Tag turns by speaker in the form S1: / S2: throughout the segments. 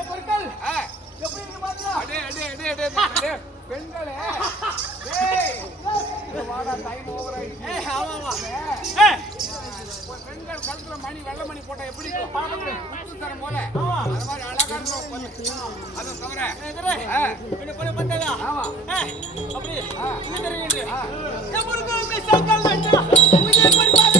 S1: என்னுடைய பொருட்கள். எப்படி இருக்கு பாத்தியா?
S2: அடே, அடே, அடே, அடே, அடே. பெண்களே. டேய், இங்க வாடா, time over ஆயிடுச்சு.
S1: ஏய் ஆமா ஆமா.
S2: ஒரு பெண்கள் கழுத்துல மணி வெள்ளை மணி போட்டா எப்படி போல. அது மாதிரி அழகா இருக்கும். அதை தவிர,
S1: என்ன
S2: ஆமா.
S1: அப்படி. என்ன தெரியுது. மிஸ் ஆகல வேண்டாம்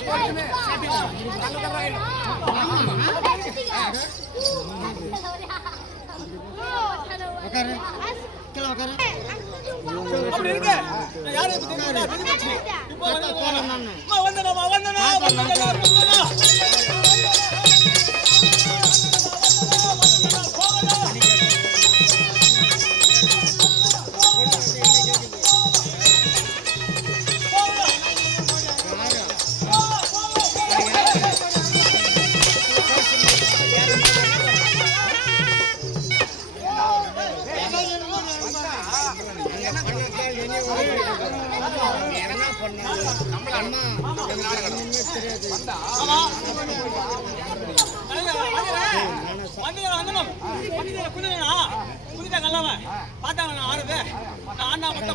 S2: போட்டுன்னு நல்லதா ஆயிடும்.
S1: அப்படி இருக்கு யாரை. இப்போ வந்தனா வந்தனா வந்தனா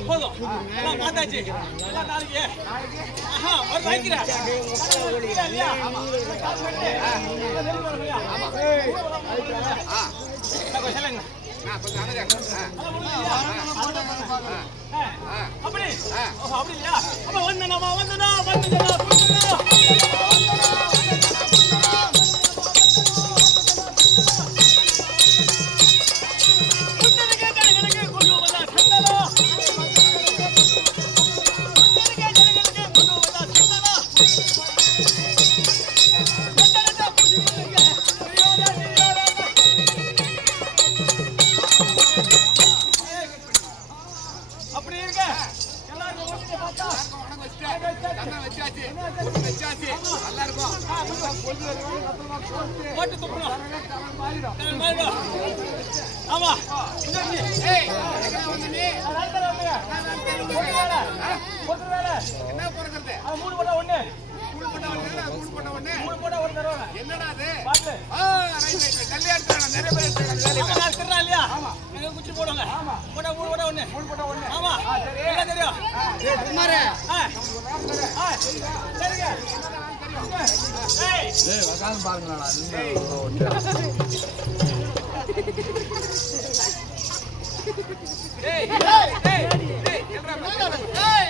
S1: போதும் எல்லாம் பார்த்தாச்சு எல்லாம் நாளைக்கு ஆஹா ஒரு வாங்கிக்கிறேன் சொல்லுங்க அப்படி அப்படி இல்லையா அப்ப வந்தனா வந்தனா வந்தனா ஆமா
S2: என்ன பிறக்கிறது?
S1: மூணு போட்டா ஒண்ணு
S2: என்னடா அது? ஆ, நிறைய பேர் எடுத்துறாங்க. வேலையை
S1: ஆமா இல்லையா குச்சி போடுவாங்க போட்டா மூணு போட்டா ஒண்ணு
S2: ஒண்ணு.
S1: ஆமா தெரியும் சரிங்க ஏய்
S2: ஏய், ஏய், ஏய்,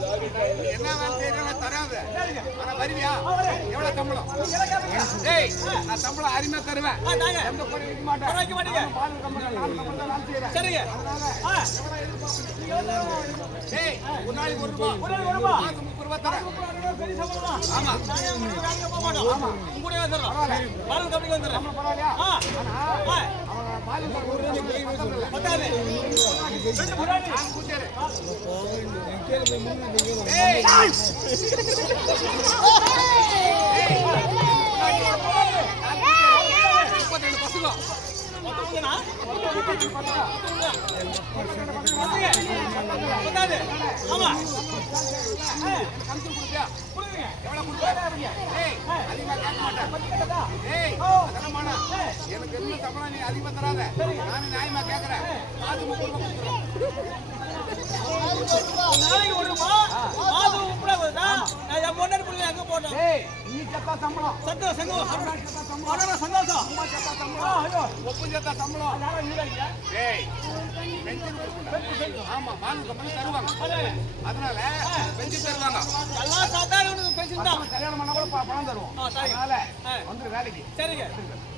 S1: சரிங்க.
S2: என்ன வேலை தராது. ஆனா வருவியா? எவ்வளவு சம்பளம்? டேய், நான் சம்பளம் அருமையா தருவேன். எந்த குறையும் வைக்க மாட்டேன்.
S1: வைக்க மாட்டீங்க.
S2: நாலு வேலை
S1: சரிங்க.
S2: டேய், ஒரு நாளைக்கு ஒரு
S1: ஒரு
S2: மாசம் முப்பது தரேன்.
S1: பெரிய சம்பளம்
S2: ஆமா.
S1: வேலைக்கு போக மாட்டோம். உங்க வந்துடுறோம். வந்துடுறேன்.
S2: பரவாயில்லையா? ஆனா, அவன் ஒரு
S1: பத்தாது. ரெண்டு
S2: நான்
S1: ஆமா.
S2: கொடுத்தியா?
S1: கொடுங்க.
S2: எவ்வளவு கொடுப்ப? எனக்கு என்ன சம்பளம் நீ அதிகமா தராத. நானும் நியாயமா கேட்கறேன். மாசம் முப்பது ரூபா கொடுக்குறேன்.
S1: ஒரு நாளைக்கு ஒரு ரூபா, மாதம் முப்பது? நான் என் பொண்டாட்டி பிள்ளைய எங்க போட்டோம்? ஆ,
S2: சம்பளம்.
S1: ஐயோ.
S2: ஒப்பு செத்தா சம்பளம்.
S1: யாரோ நீங்க இருக்கீங்க?
S2: ஏய், பென்ஷன் கொடுக்கணும். ஆமா, கம்பெனி தருவாங்க. அதனால பென்ஷன் தருவாங்க.
S1: எல்லாம் சாதாரண பென்ஷன் தான்.
S2: கல்யாணம் பண்ணா கூட பணம் தருவோம். அதனால
S1: ஆ.
S2: வந்துரு வேலைக்கு.
S1: சரிங்க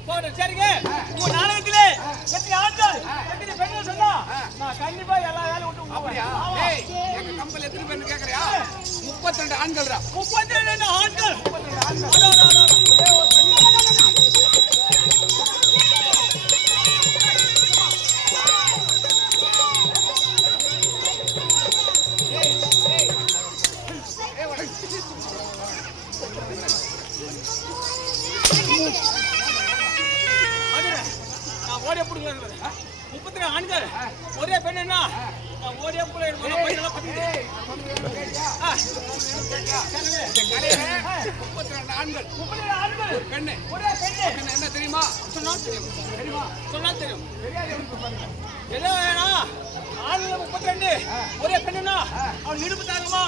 S1: போட்டோம் சரிங்க உங்க நாடகத்திலே எத்தனை ஆண்கள் எத்தனை பெண்கள் சொன்னா நான் கண்டிப்பா எல்லா வேலையும் விட்டு
S2: அப்படியா? எங்க கம்பெனி எத்தனை பேர்னு கேக்குறியா? 32 ஆண்கள்டா.
S1: முப்பத்தி ரெண்டு ஆண்கள்
S2: 32 ஆண்கள்.
S1: அடோ, அடோ, அடோ.
S2: ஒரே ஒரு பெண். ஏய், ஒரு-
S1: அதுங்க, நான் ஓடிய புடுங்க. முப்பத்தி ரெண்டு ஆண்கள். ஒரே பெண் என்ன.
S2: இந்த கடையில 32 ஆண்கள்.
S1: முப்பத்தி ரெண்டு ஆண்கள்.
S2: ஒரு பெண்ணு.
S1: ஒரே பெண்ணு.
S2: என்ன தெரியுமா?
S1: சொன்னா தெரியும்.
S2: தெரியுமா?
S1: சொன்னா தெரியும். என்ன வேணாம் ஆளுங்க முப்பத்தி ரெண்டு. ஒரே பெண்ணுனா அவன் இடுப்பு தாங்குமா?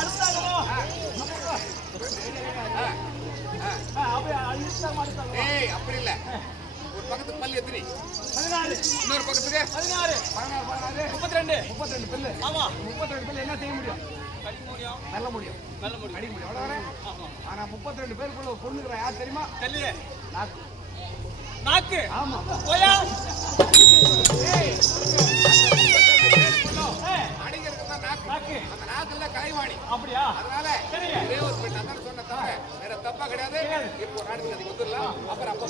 S1: அழுப்பு தாங்குமா?
S2: அப்படி இல்ல. ஒரு பக்கத்து பல்லு எத்தனை?
S1: பதினாலு
S2: இன்னொரு பக்கத்துக்கு?
S1: பதினாறு.
S2: பதினாறு பதினாறு.
S1: முப்பத்தி ரெண்டு
S2: முப்பத்தி ரெண்டு பல்லு.
S1: ஆமா.
S2: முப்பத்தி ரெண்டு பல்லு என்ன செய்ய முடியும்? நல்ல முடியும்.
S1: நல்ல முடியும்.
S2: அடிக்க முடியும். ஆனா முப்பத்தி ரெண்டு பேருக்குள்ள ஒரு பொண்ணுங்கிற யார் தெரியுமா?
S1: தெரியலையே
S2: நாக்கு.
S1: நாக்கு?
S2: ஆமா.
S1: போயா?
S2: கலைவாணி
S1: அப்படியா?
S2: அதனால. ஒரே ஒரு பெண் அதான் சொன்ன தவிர வேற தப்பா கிடையாது. இப்போ வந்துடலாம் அப்புறம் அப்போ